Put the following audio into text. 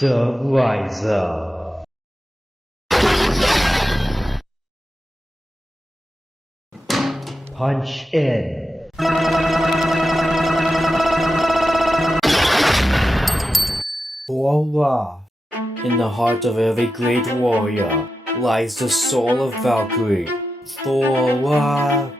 The Riser. Punch in. Voila! In the heart of every great warrior lies the soul of Valkyrie. Thor.